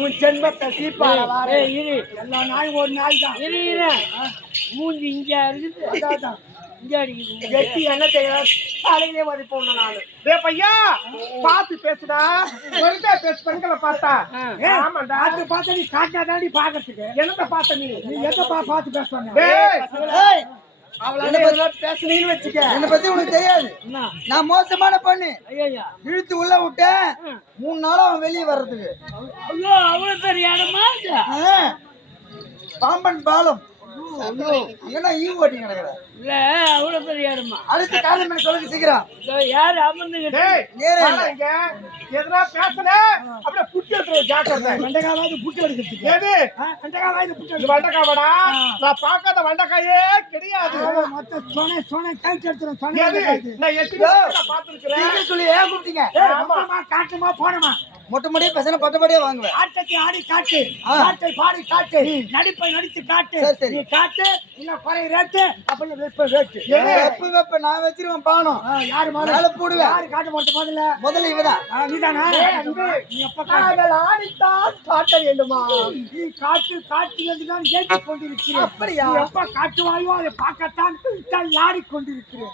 உன் ஜென்மத்தை சீப்பாடவா இரு எல்லா நாயும் ஒரு நாய் தான். இரு மூஞ்சி இங்க இருக்குது அதான் இங்க அடிக்குது வெட்டி என்ன செய்யலாம் தலையிலே மதிப்போம் நானு. பையா பார்த்து பேசுடா. ஒருத்தா பேசு பெண்களை பார்த்தா. ஆமாண்டா அது பார்த்தா நீ காட்டாதாடி பாக்கிறதுக்கு. என்னத்த பார்த்த நீ எதை பார்த்து பேசுவாங்க? அவளை பேசுனீன்னு வச்சுக்க. என்னை பத்தி உனக்கு தெரியாது. நான் மோசமான பொண்ணு. ஐயா இழுத்து உள்ள விட்டேன் 3 நாளா அவன் வெளியே வர்றதுக்கு. ஐயோ அவ்வளவு தெரியாதமா பாம்பன் பாலம் அங்கனா ஈ ஓட்டி கிடக்குற. இல்ல அவ்வளவு தெரியாதுமா. அடுத்த காரணம் என்ன சொல்லுங்க சீக்கிரம். யாரு அமர்ந்துகிட்டு எதனா பேசுன அப்படியே புட்டி எடுத்து ஜாக்கிரதை. வெண்டைக்காவாது புட்டி எடுக்கிறதுக்கு எது வெண்டைக்காவாது புட்டி வெண்டைக்காவடா நான் பார்க்காத வெண்டைக்காயே கிடையாது. மொத்த சொனை சொனை கைட்டு எடுத்துறேன். சொனை நான் எத்தனை பார்த்துருக்கிறேன். சொல்லி ஏன் கூப்பிட்டீங்க? ஆமாமா காட்டுமா போனமா மொட்டை மொட்டையே பசங்க பட்டபடியே வாங்குவேன். ஆட்டத்தை ஆடி காட்டு, காட்டை பாடி காட்டு, நடிப்பை நடித்து காட்டு. நீ காட்டு இல்ல குறை ரேட்டு அப்படின்னு வெப்ப ரேட்டு. வெப்ப நான் வச்சிருவேன் பானம். யாரு மேல போடுவேன்? யாரு காட்ட மாட்டோம்? முதல்ல இவதான். நீதானா? நீ எப்ப காட்டல் ஆடித்தான் காட்ட வேண்டுமா? நீ காட்டு காட்டு என்றுதான் ஏற்றிக் கொண்டிருக்கிறேன். அப்படியா? எப்ப காட்டுவாயோ அதை பார்க்கத்தான் ஆடிக்கொண்டிருக்கிறேன்.